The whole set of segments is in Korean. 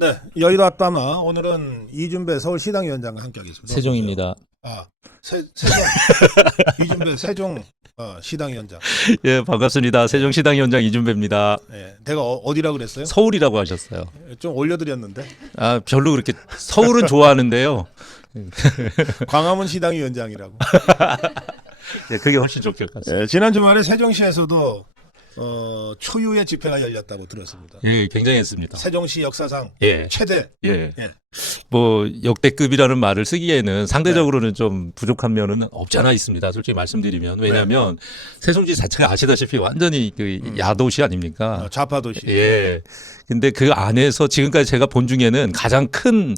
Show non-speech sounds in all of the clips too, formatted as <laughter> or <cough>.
네, 여의도 앞담화 오늘은 이준배 서울 시당위원장과 함께하겠습니다. 세종입니다. 아, 세, 세종 <laughs> 이준배 세종 어, 시당위원장. 예, 반갑습니다. 세종시당 위원장 이준배입니다. 예, 내가 어, 디라 그랬어요? 서울이라고 하셨어요. 좀 올려드렸는데 아, 별로 그렇게 서울은 좋아하는데요. <laughs> 광화문 시당위원장이라고. <laughs> 예, 그게 훨씬 좋을 것 같습니다. 예, 지난 주말에 세종시에서도 어, 초유의 집회가 열렸다고 들었습니다. 예, 굉장했습니다. 세종시 역사상 예, 최대. 예. 예. 뭐 역대급이라는 말을 쓰기에는 상대적으로는 좀 부족한 면은 없지 않아 있습니다. 솔직히 말씀드리면 왜냐하면 세종시 자체가 아시다시피 완전히 그 야도시 아닙니까? 어, 좌파 도시. 예. 근데 그 안에서 지금까지 제가 본 중에는 가장 큰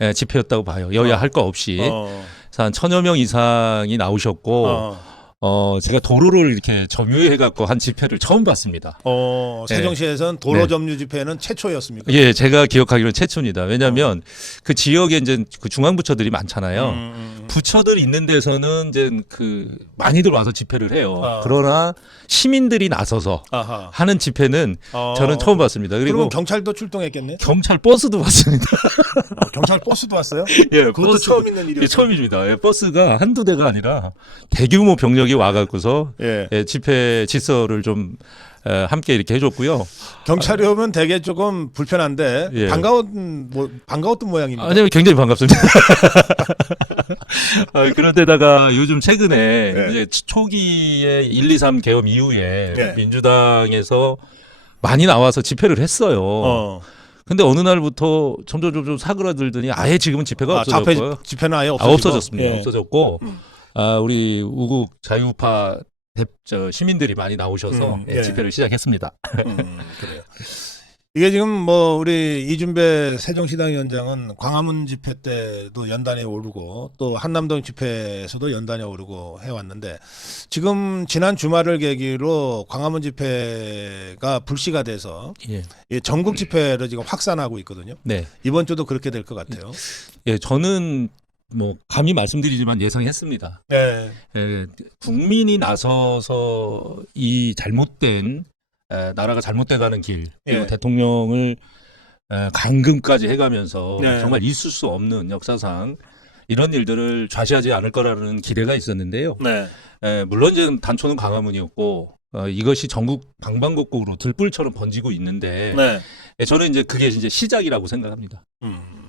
예, 집회였다고 봐요. 여야 어. 할거 없이. 어, 그래서 한 천여 명 이상이 나오셨고, 어. 어, 제가 도로를 이렇게 점유해갖고 한 집회를 처음 봤습니다. 어, 예. 세종시에서는 도로 네. 점유 집회는 최초였습니까? 예, 제가 기억하기로는 최초입니다. 왜냐하면 그 지역에 이제 그 중앙부처들이 많잖아요. 음, 음, 부처들 있는 데서는 이제 그 많이들 와서 집회를 해요. 아. 그러나 시민들이 나서서 아하. 하는 집회는 어, 저는 처음 봤습니다. 그리고 그리고 경찰도 출동했겠네. 경찰 버스도 왔습니다. 어, 경찰 버스도 왔어요? <laughs> 예, 그것도 처음 있는 일이었어요. 예, 처음입니다. 예, 버스가 한두 대가 아니라 대규모 병력이 와갖고서 예. 예, 집회 질서를 좀 에, 함께 이렇게 해줬고요. 경찰이 오면 되게 조금 불편한데 예. 반가운 뭐 반가웠던 모양입니다. 아니면 굉장히 반갑습니다. <laughs> 아, 그런데다가 요즘 최근에 네. 이제 초기에 1, 2, 3 개엄 이후에 네. 민주당에서 많이 나와서 집회를 했어요. 어. 근데 어느 날부터 점점 점점 사그라들더니 아예 지금은 집회가 아, 자폐 없어졌고요. 집회는 아예 아. 없어졌습니다. 예. 없어졌고 아, 우리 우국 자유파 대, 저, 시민들이 많이 나오셔서 음, 예, 예. 집회를 시작했습니다. 음, 그래요. 이게 지금 뭐 우리 이준배 세종시당 위원장은 광화문 집회 때도 연단에 오르고 또 한남동 집회에서도 연단에 오르고 해왔는데 지금 지난 주말을 계기로 광화문 집회가 불씨가 돼서 예. 이 전국 집회를 지금 확산하고 있거든요. 네. 이번 주도 그렇게 될 것 같아요. 예, 저는 뭐 감히 말씀드리지만 예상했습니다. 네. 예, 국민이 나서서 이 잘못된 에, 나라가 잘못돼가는 길 그리고 예. 대통령을 에, 감금까지 해가면서 네. 정말 있을 수 없는 역사상 이런 일들을 좌시하지 않을 거라는 기대가 있었는데요. 네. 에, 물론 이제 단초는 광화문이었고 어, 이것이 전국 방방곡곡으로 들불처럼 번지고 있는데 네. 예, 저는 이제 그게 이제 시작이라고 생각합니다. 음.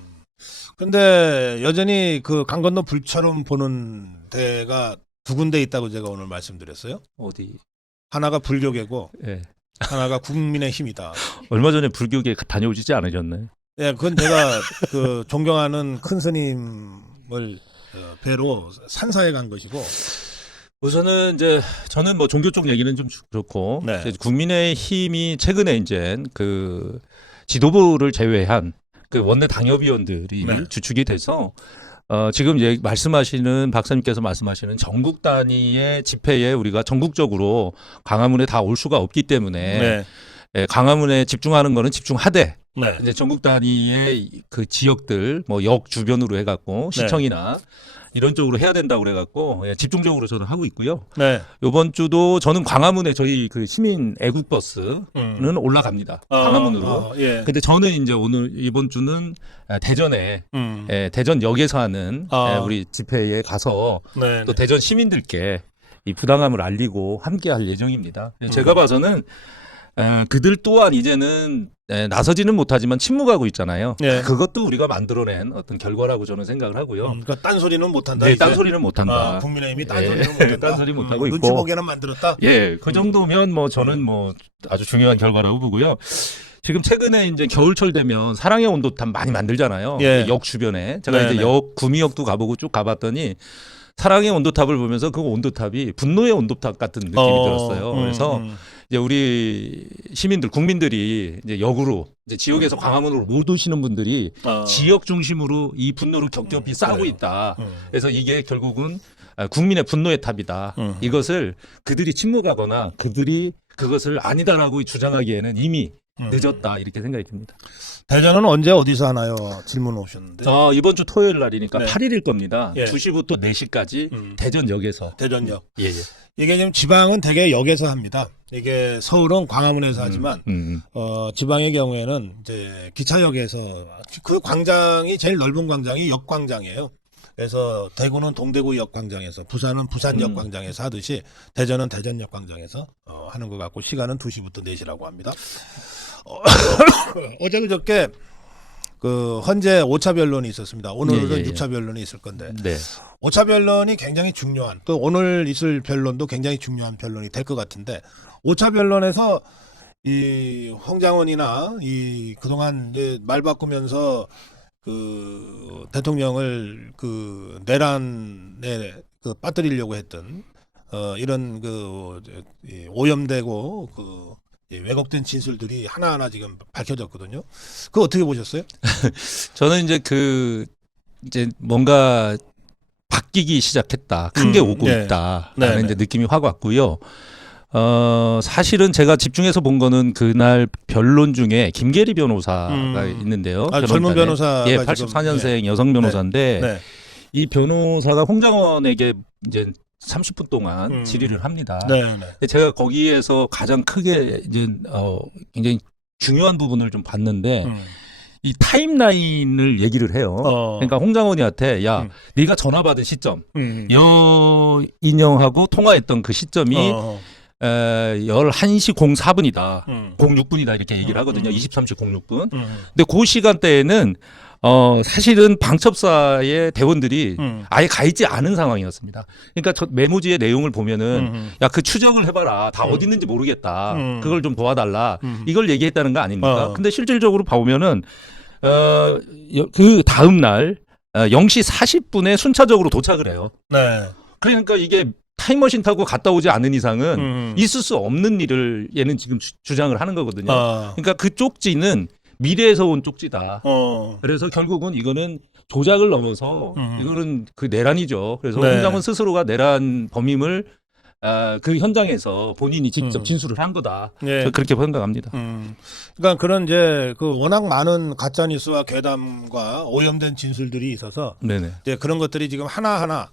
근데 여전히 그 강 건너 불처럼 보는 데가 두 군데 있다고 제가 오늘 말씀드렸어요. 어디? 하나가 불교계고 예. 하나가 국민의 힘이다. <laughs> 얼마 전에 불교계 다녀오시지 않으셨나요? 예, 그건 제가 그 존경하는 큰 스님을 어, 뵈러 산사에 간 것이고. 우선은 이제 저는 뭐 종교 쪽 얘기는 좀 그렇고 네. 국민의 힘이 최근에 이제 그 지도부를 제외한 그 원내 당협위원들이 네. 주축이 돼서 어 지금 이제 말씀하시는 박사님께서 말씀하시는 전국 단위의 집회에 우리가 전국적으로 광화문에 다 올 수가 없기 때문에 네. 예, 광화문에 집중하는 거는 집중하되 네. 이제 전국 단위의 그 지역들 뭐 역 주변으로 해갖고 네. 시청이나 이런 쪽으로 해야 된다고 그래갖고 예, 집중적으로 저는 하고 있고요. 네. 이번 주도 저는 광화문에 저희 그 시민 애국 버스는 음. 올라갑니다. 어, 광화문으로. 어, 예. 근데 저는 이제 오늘 이번 주는 아, 대전에 음. 예, 대전역에서 하는 아. 예, 우리 집회에 가서 네. 또 대전 시민들께 이 부당함을 알리고 함께 할 예정입니다. 음. 제가 봐서는 에, 그들 또한 이제는 에, 나서지는 못하지만 침묵하고 있잖아요. 네. 그것도 우리가 만들어낸 어떤 결과라고 저는 생각을 하고요. 음, 그러니까 딴소리는 못한다. 네, 이제. 딴소리는 못한다. 아, 국민의힘이 예, 딴소리는 못한다. <laughs> 딴소리 못하고 음, 있고. 눈치 보기에는 만들었다. 예, 그 정도면 뭐 저는 뭐 아주 중요한 결과라고 보고요. 지금 최근에 이제 겨울철 되면 사랑의 온도탑 많이 만들잖아요. 예. 역 주변에 제가 네네. 이제 역 구미역도 가보고 쭉 가봤더니 사랑의 온도탑을 보면서 그 온도탑이 분노의 온도탑 같은 느낌이 어, 들었어요. 음, 그래서 음. 이제 우리 시민들 국민들이 이제 역으로 이제 지역에서 광화문으로 못 오시는 분들이 어. 지역 중심으로 이 분노를 격격히 싸고 그래요. 있다. 음. 그래서 이게 결국은 아, 국민의 분노의 탑이다. 음. 이것을 그들이 침묵하거나 그들이 그것을 아니다라고 주장하기에는 이미 음. 늦었다 이렇게 생각이 듭니다. 대전은 언제 어디서 하나요? 질문 오셨는데. 자 이번 주 토요일 날이니까 네. 8일일 겁니다. 예. 2시부터 4시까지 음. 대전역에서 대전역. 예, 예. 이게 지금 지방은 대개 역에서 합니다. 이게 서울은 광화문에서 하지만 음, 음. 어, 지방의 경우에는 이제 기차역에서 그 광장이 제일 넓은 광장이 역광장이에요. 그래서 대구는 동대구 역 광장에서 부산은 부산 음. 역광장에서 하듯이 대전은 대전 역 광장에서 어, 하는 것 같고 시간은 2시부터 4시라고 합니다. 어, <coughs> 어제 그저께 그 헌재 5차 변론이 있었습니다. 오늘은 예, 예, 예. 6차 변론이 있을 건데 네. 5차 변론이 굉장히 중요한 또 오늘 있을 변론도 굉장히 중요한 변론이 될 것 같은데 5차 변론에서 이 홍장원이나 이 그동안 말 바꾸면서 그 대통령을 그 내란에 그 빠뜨리려고 했던 어 이런 그이 오염되고 그이 왜곡된 진술들이 하나하나 지금 밝혀졌거든요. 그거 어떻게 보셨어요? <laughs> 저는 이제 그 이제 뭔가 바뀌기 시작했다. 큰게 음, 오고 네. 있다라는 네, 네. 이제 느낌이 확 왔고요. 어, 사실은 제가 집중해서 본 거는 그날 변론 중에 김계리 변호사가 음. 있는데요. 아, 젊은. 변호사가 예, 지금- 84년생 여성 변호사인데 네. 이 변호사가 홍장원에게 이제 30분 동안 음. 질의를 합니다. 네, 네. 제가 거기에서 가장 크게 이제 어 굉장히 중요한 부분을 좀 봤는데 음. 이 타임라인을 얘기를 해요. 어. 그러니까 홍장원이한테 야 음. 네가 전화 받은 시점 음. 여인영하고 통화했던 그 시점이 어. 에, 11시 04분이다. 음. 06분이다 이렇게 얘기를 음, 하거든요. 음. 23시 06분. 음. 근데 그 시간대에는 어 사실은 방첩사의 대원들이 음. 아예 가 있지 않은 상황이었습니다. 그러니까 저 메모지의 내용을 보면은 음. 야그 추적을 해봐라. 다 음. 어디 있는지 모르겠다. 음. 그걸 좀 도와달라. 음. 이걸 얘기했다는 거 아닙니까? 어. 근데 실질적으로 보면은 어 그 다음 날 어, 0시 40분에 순차적으로 도착을 해요. 네. 그러니까 이게 타임머신 타고 갔다 오지 않은 이상은 음. 있을 수 없는 일을 얘는 지금 주, 주장을 하는 거거든요. 아. 그러니까 그 쪽지는 미래에서 온 쪽지다. 어. 그래서 결국은 이거는 조작을 넘어서 음. 이거는 그 내란이죠. 그래서 네. 홍장원 스스로가 내란 범임을 아, 그 현장에서 본인이 직접 음. 진술을 한 거다. 예. 저 그렇게 생각합니다. 음. 그러니까 그런 이제 그 워낙 많은 가짜 뉴스와 괴담과 오염된 진술들이 있어서 네네. 이제 그런 것들이 지금 하나 하나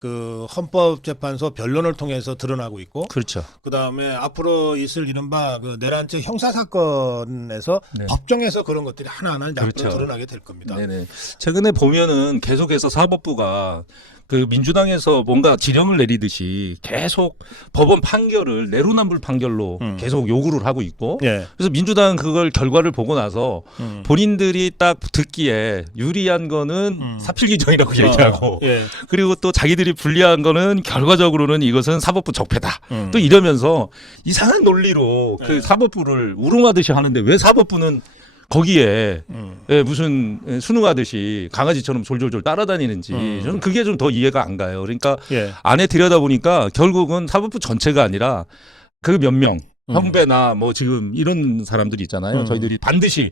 그 헌법재판소 변론을 통해서 드러나고 있고 그렇죠. 그다음에 앞으로 있을 이른바 그 내란죄 형사 사건에서 네. 법정에서 그런 것들이 하나하나 이제 앞으로 그렇죠. 드러나게 될 겁니다. 네네. 최근에 보면은 계속해서 사법부가 그 민주당에서 뭔가 지령을 내리듯이 계속 법원 판결을 내로남불 판결로 음. 계속 요구를 하고 있고 예. 그래서 민주당은 그걸 결과를 보고 나서 음. 본인들이 딱 듣기에 유리한 거는 음. 사필기정이라고 얘기하고 어, 예. 그리고 또 자기들이 불리한 거는 결과적으로는 이것은 사법부 적폐다. 음. 또 이러면서 이상한 논리로 네. 그 사법부를 우롱하듯이 하는데 왜 사법부는 거기에 음. 예, 무슨 예, 순응하듯이 강아지처럼 졸졸졸 따라다니는지 음. 저는 그게 좀 더 이해가 안 가요. 그러니까 예. 안에 들여다보니까 결국은 사법부 전체가 아니라 그 몇 명, 음. 형배나 뭐 지금 이런 사람들이 있잖아요. 음. 저희들이 반드시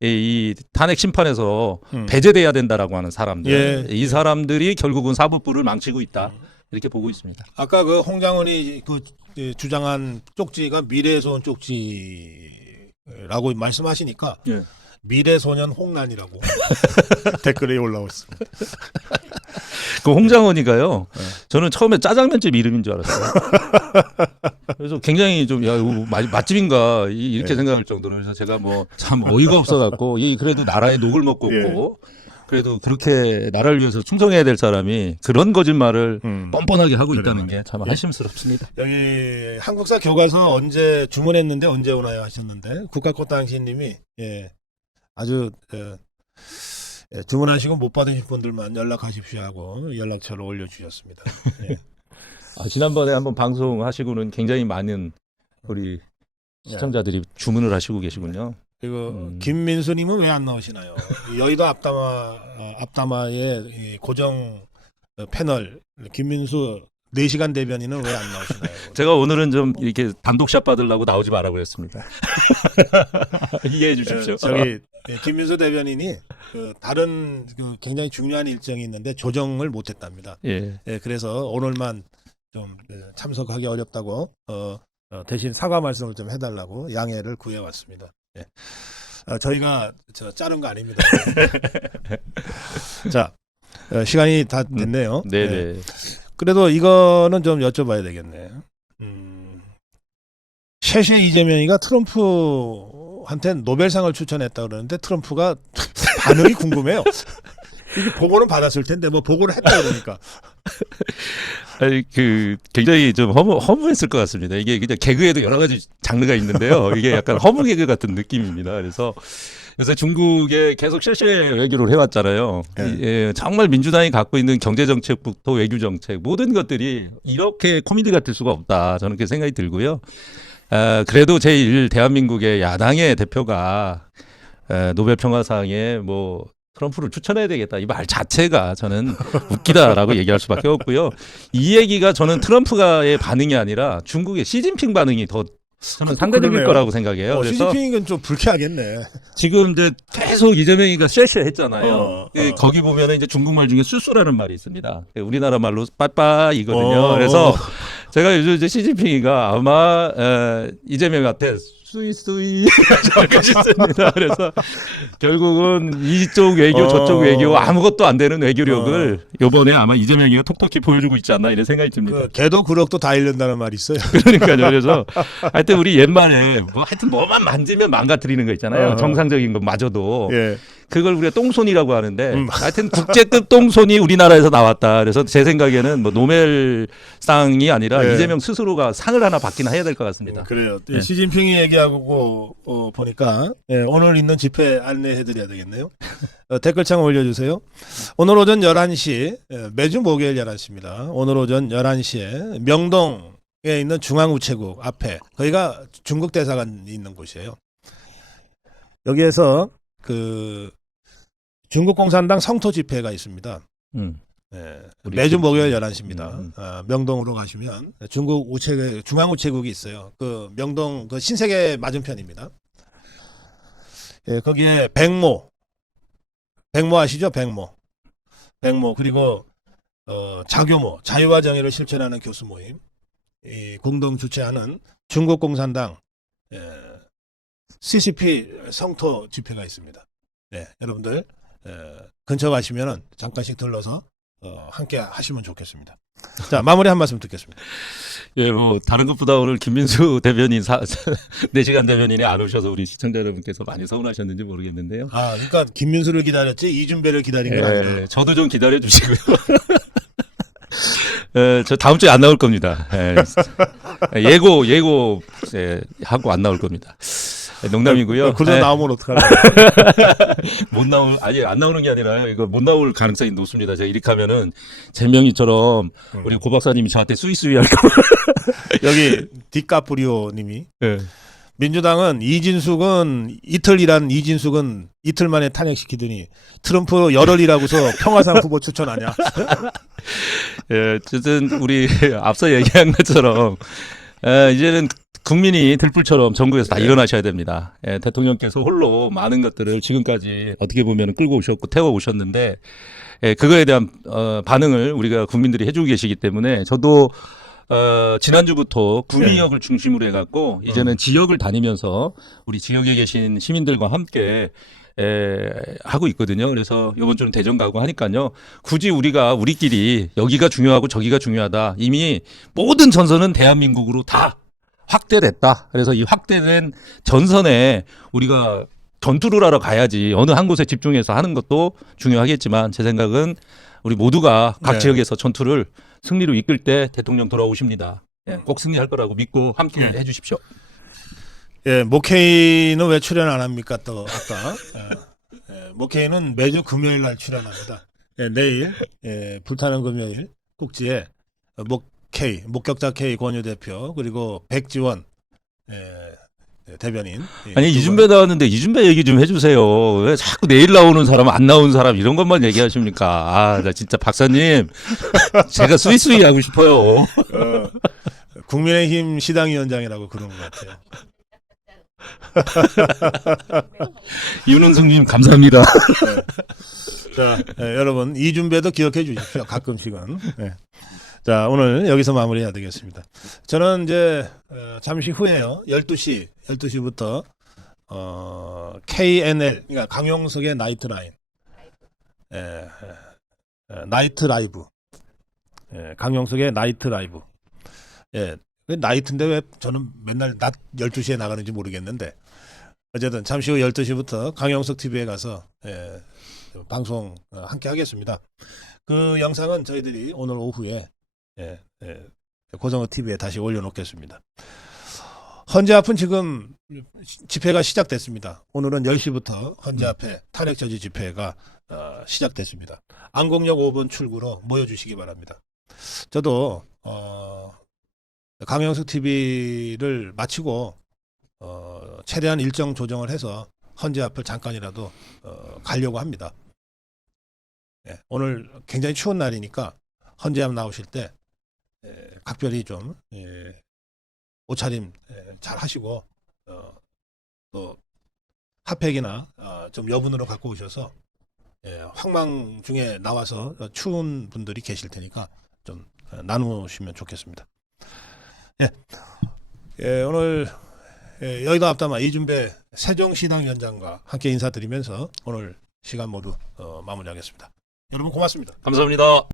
이, 이 탄핵 심판에서 음. 배제돼야 된다라고 하는 사람들. 예. 이 사람들이 결국은 사법부를 망치고 있다. 이렇게 보고 있습니다. 아까 그 홍장원이 그 예, 주장한 쪽지가 미래에서 온 쪽지 라고 말씀하시니까 예. 미래소년 홍란이라고 <laughs> 댓글에 올라오고 있습니다. <laughs> 그 홍장원이가요. 네. 저는 처음에 짜장면집 이름인 줄 알았어요. <laughs> 그래서 굉장히 좀 야, 이거 맛- 맛집인가 이- 이렇게 네. 생각할 정도로 그래서 제가 뭐 참 어이가 없어갖고 이 그래도 나라의 녹을 먹고 예. 있고 그래도 그렇게 나라를 위해서 충성해야 될 사람이 그런 거짓말을 음. 뻔뻔하게 하고. 있다는 게 참 한심스럽습니다. 여기 한국사 교과서 언제 주문했는데 언제 오나요 하셨는데 국가꽃당신님이 예 아주 어, 예, 주문하시고 못 받으신 분들만 연락하십시오 하고 연락처를 올려주셨습니다. 예. <laughs> 아, 지난번에 한번 방송하시고는 굉장히 많은 우리 예. 시청자들이 주문을 하시고 계시군요. 그리고 음. 김민수님은 왜 안 나오시나요? 여의도 앞담화 어, 앞담화의 이 고정 어, 패널 김민수 4시간 대변인은 왜 안 나오시나요? <laughs> 제가 오늘은 좀 이렇게 단독샷 받으려고 나오지 마라 그랬습니다. <laughs> 이해해 주십시오. 예, 저기 예, 김민수 대변인이 그 다른 그 굉장히 중요한 일정이 있는데 조정을 못 했답니다. 예. 예, 그래서 오늘만 좀 예, 참석하기 어렵다고 어, 어, 대신 사과 말씀을 좀 해달라고 양해를 구해왔습니다. 예. 아, 저희가 저 자른 거 아닙니다. <laughs> 자, 어, 시간이 다 됐네요. 예. 네네. 그래도 이거는 좀 여쭤봐야 되겠네. 음, 셰셰 이재명이가 트럼프한테 노벨상을 추천했다 그러는데 트럼프가 <laughs> 반응이 궁금해요. 이게 보고는 받았을 텐데 뭐 보고를 했다 그러니까. <laughs> 아니 그 굉장히 좀 허무 허무했을 것 같습니다. 이게 그냥 개그에도 여러 가지 장르가 있는데요. 이게 약간 허무 개그 같은 느낌입니다. 그래서 요새 중국에 계속 실실 외교를 해왔잖아요. 네. 예, 정말 민주당이 갖고 있는 경제 정책부터 외교 정책 모든 것들이 이렇게 코미디 같을 수가 없다. 저는 그렇게 생각이 들고요. 아, 그래도 제일 대한민국의 야당의 대표가 에, 노벨 평화상에 뭐 트럼프를 추천해야 되겠다. 이 말 자체가 저는 <laughs> 웃기다라고 얘기할 수밖에 없고요. 이 얘기가 저는 트럼프가의 반응이 아니라 중국의 시진핑 반응이 더 상대적일. 거라고 생각해요. 어, 그래서 시진핑은 좀 불쾌하겠네. 지금 이제 계속 이재명이가 쉐쉐 했잖아요. 어, 그 어. 거기 보면은 이제 중국말 중에 수수라는 말이 있습니다. 그 우리나라 말로 빠빠이거든요. 어, 그래서 어. 제가 요즘 이제 시진핑이가 아마 에, 이재명한테 수이 수이 할 것입니다. 그래서 결국은 이쪽 외교 어. 저쪽 외교 아무것도 안 되는 외교력을 요번에 아마 이재명이가 톡톡히 보여주고 있지 않나 이런 생각이 듭니다. 그 개도 구럭도 다 잃는다는 말이 있어요. <laughs> 그러니까요. 그래서 하여튼 우리 옛말에 뭐 하여튼 뭐만 만지면 망가뜨리는 거 있잖아요. 어. 정상적인 것마저도 예. 그걸 우리가 똥손이라고 하는데 음. <laughs> 하여튼 국제급 똥손이 우리나라에서 나왔다. 그래서 제 생각에는 뭐 노벨상이 아니라 예. 이재명 스스로가 상을 하나 받기는 해야 될 것 같습니다. 그래요. 네. 시진핑이 얘기하고 어, 보니까 예, 오늘 있는 집회 안내해드려야 되겠네요. <laughs> 어, 댓글창 올려주세요. 오늘 오전 11시 예, 매주 목요일 11시입니다. 오늘 오전 11시에 명동에 있는 중앙우체국 앞에 거기가 중국 대사관이 있는 곳이에요. 여기에서 그 중국 공산당 성토 집회가 있습니다. 음. 예, 우리 매주 그- 목요일 11시입니다. 음. 아, 명동으로 가시면 중국 우체 중앙 우체국이 있어요. 그 명동 그 신세계 맞은편입니다. 예, 거기에 백모 백모 아시죠? 백모. 백모 그리고 어, 자교모 자유와 정의를 실천하는 교수 모임 이 공동 주최하는 중국 공산당 예, CCP 성토 집회가 있습니다. 네, 여러분들 예, 근처 가시면은 잠깐씩 들러서 어, 함께 하시면 좋겠습니다. <laughs> 자 마무리 한 말씀 듣겠습니다. 예, 뭐 다른 것보다 오늘 김민수 <laughs> 대변인 사, <laughs> 4시간 대변인이 안 오셔서 우리 시청자 여러분께서 많이 서운하셨는지 모르겠는데요. 아 그러니까 김민수를 기다렸지 이준배를 기다린 거 아니에요? 예, 저도 좀 기다려 주시고요. 예, 저 다음 주에 안 나올 겁니다. 예, 예고 예고 예, 하고 안 나올 겁니다. 예, 농담이고요. 그러다 예, 나오면 어떡하나? <laughs> 못 나올 아니 안 나오는 게 아니라 이거 못 나올 가능성이 높습니다. 제가 이렇게 하면은 제명이처럼 우리 고 박사님이 저한테 수이수이 할 거. <laughs> 여기 디카프리오 님이 예. 민주당은 이진숙은 이틀 일한 이진숙은 이틀 만에 탄핵시키더니 트럼프 열흘이라고서 평화상 후보 추천하냐? <laughs> 예, 어쨌든 우리 앞서 얘기한 것처럼 에, 이제는 국민이 들불처럼 전국에서 다 일어나셔야 됩니다. 예, 대통령께서 홀로 많은 것들을 지금까지 어떻게 보면 끌고 오셨고 태워 오셨는데 예, 그거에 대한 어, 반응을 우리가 국민들이 해주고 계시기 때문에 저도 어, 지난주부터 구미역을 중심으로 해갖고 이제는 지역을 다니면서 우리 지역에 계신 시민들과 함께 에, 하고 있거든요. 그래서 이번 주는 대전 가고 하니까요. 굳이 우리가 우리끼리 여기가 중요하고 저기가 중요하다. 이미 모든 전선은 대한민국으로 다 확대됐다. 그래서 이 확대된 전선에 우리가 전투를 하러 가야지 어느 한 곳에 집중해서 하는 것도 중요하겠지만 제 생각은 우리 모두가 각 네. 지역에서 전투를 승리로 이끌 때 대통령 돌아오십니다. 예, 꼭 승리할 거라고 믿고 함께 네. 해주십시오. 예, 모케이는 왜 출연 안 합니까? 또 아까 예, 예, 모케이는 매주 금요일 날 출연합니다. 예, 내일 예, 불타는 금요일 꼭지에 목 케이 목격자 K 권유 대표 그리고 백지원 예, 예, 대변인 예, 아니. 이준배 나왔는데 이준배 얘기 좀 해주세요. 왜 자꾸 내일 나오는 사람 안 나오는 사람 이런 것만 얘기하십니까? 아, 나 진짜 박사님 <laughs> 제가 수이수이 하고 싶어요. 어, 국민의힘 시당위원장이라고 그런 것 같아요. <laughs> 윤은승님 감사합니다. 자, 예, 여러분 이준배도 기억해 주십시오. 가끔씩은. 예. 자, 오늘 여기서 마무리해야 되겠습니다. 저는 이제 어, 잠시 후에요. 12시, 12시부터 어, KNL 그러니까 강용석의 나이트 라인. 예, 예, 예, 나이트 라이브. 예, 강용석의 나이트 라이브. 예. 그 나이트인데 왜 저는 맨날 낮 12시에 나가는지 모르겠는데 어쨌든 잠시 후 12시부터 강용석 TV에 가서 예, 방송 어, 함께 하겠습니다. 그 영상은 저희들이 오늘 오후에 예, 예, 고성호 TV에 다시 올려놓겠습니다. 헌재 앞은 지금 집회가 시작됐습니다. 오늘은 10시부터 헌재 앞에 탄핵 저지 집회가 어, 시작됐습니다. 안국역 5번 출구로 모여주시기 바랍니다. 저도 어, 강영석 TV를 마치고 어, 최대한 일정 조정을 해서 헌재 앞을 잠깐이라도 어, 가려고 합니다. 예, 오늘 굉장히 추운 날이니까 헌재 앞 나오실 때 예, 각별히 좀 예, 옷차림 예, 잘 하시고 어, 또 핫팩이나 어, 좀 여분으로 갖고 오셔서 예, 황망 중에 나와서 어, 추운 분들이 계실 테니까 좀 어, 나누시면 좋겠습니다. 예, 예 오늘 예, 여의도 앞담화 이준배 세종시당 위원장과 함께 인사드리면서 오늘 시간 모두 어, 마무리하겠습니다. 여러분 고맙습니다. 감사합니다.